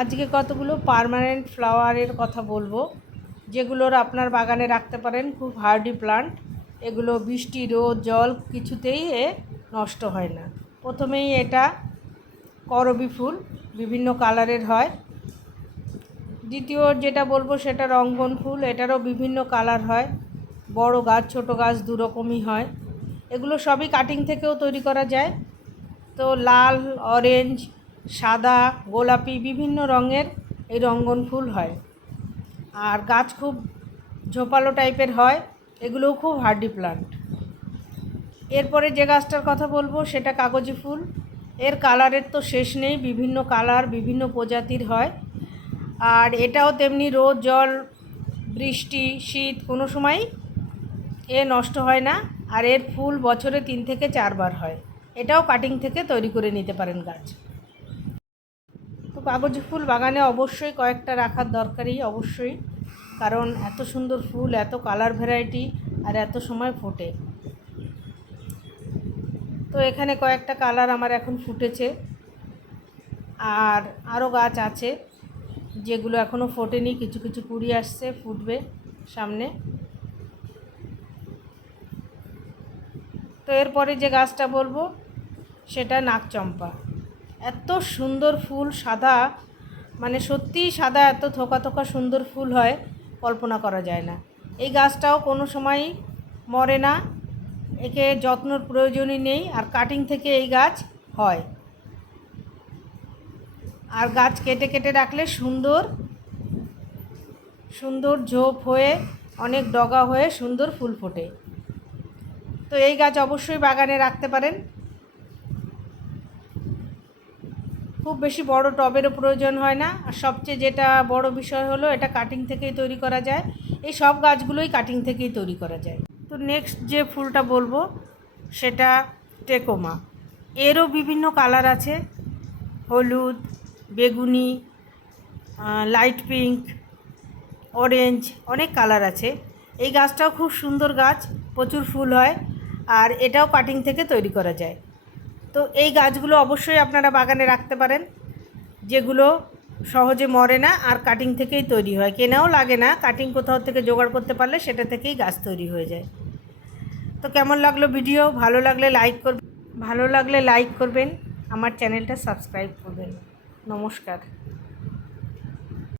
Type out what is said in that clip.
আজকে কতগুলো পার্মানেন্ট ফ্লাওয়ারের কথা বলব, যেগুলোর আপনার বাগানে রাখতে পারেন খুব হার্ডি প্লান্ট এগুলো বৃষ্টি, রোদ, জল কিছুতেই এ নষ্ট হয় না। প্রথমেই এটা করবি ফুল, বিভিন্ন কালারের হয়। দ্বিতীয় যেটা বলব সেটা রঙ্গন ফুল, এটারও বিভিন্ন কালার হয়। বড় গাছ, ছোট গাছ দু রকমই হয়। এগুলো সবই কাটিং থেকেও তৈরি করা যায়। তো লাল অরেঞ্জ সাদা, গোলাপি বিভিন্ন রঙের এই রঙ্গন ফুল হয়। আর গাছ খুব ঝোপালো টাইপের হয়, এগুলোও খুব হার্ডি প্লান্ট। এরপরে যে গাছটার কথা বলব, সেটা কাগজি ফুল। এর কালারের তো শেষ নেই, বিভিন্ন কালার, বিভিন্ন প্রজাতির হয়। আর এটাও তেমনি রোদ, জল, বৃষ্টি, শীত কোনো সময় এ নষ্ট হয় না। আর এর ফুল বছরে তিন থেকে চারবার হয়। এটাও কাটিং থেকে তৈরি করে নিতে পারেন গাছ। কাগজি ফুল বাগানে অবশ্যই কয়েকটা রাখার দরকারই, অবশ্যই। কারণ এত সুন্দর ফুল, এত কালার ভ্যারাইটি আর এত সময় ফোটে। তো এখানে কয়েকটা কালার আমার এখন ফুটেছে। আর আরও গাছ আছে, যেগুলো এখনও ফোটেনি, কিছু কিছু কুড়ি আসছে, ফুটবে সামনে। তো এরপরে যে গাছটা বলব, সেটা নাকচম্পা এত সুন্দর ফুল, সাদা মানে সত্যিই সাদা, এত থোকা থোকা সুন্দর ফুল হয়, কল্পনা করা যায় না। এই গাছটাও কোনো সময় মরে না, একে যত্নর প্রয়োজনই নেই, আর কাটিং থেকে এই গাছ হয়। আর গাছ কেটে কেটে রাখলে সুন্দর সুন্দর ঝোপ হয়ে, অনেক ডগা হয়ে সুন্দর ফুল ফোটে। তো এই গাছ অবশ্যই বাগানে রাখতে পারেন। খুব বেশি বড় টবেরও প্রয়োজন হয় না। আর সবচেয়ে যেটা বড় বিষয় হলো, এটা কাটিং থেকেই তৈরি করা যায়। এই সব গাছগুলোই কাটিং থেকেই তৈরি করা যায়। তো নেক্সট যে ফুলটা বলব, সেটা টেকোমা। এরও বিভিন্ন কালার আছে। হলুদ, বেগুনি লাইট পিঙ্ক অরেঞ্জ অনেক কালার আছে। এই গাছটাও খুব সুন্দর গাছ, প্রচুর ফুল হয়। আর এটাও কাটিং থেকে তৈরি করা যায়। তো এই গাছগুলো অবশ্যই আপনারা বাগানে রাখতে পারেন, যেগুলো সহজে মরে না আর কাটিং থেকেই তৈরি হয়। কেনাও লাগে না কাটিং কোথাও থেকে জোগাড় করতে পারলে সেটা থেকেই গাছ তৈরি হয়ে যায়। তো কেমন লাগল ভিডিও ভালো লাগলে লাইক করবে, ভালো লাগলে লাইক করবেন, আমার চ্যানেলটা সাবস্ক্রাইব করবেন। নমস্কার।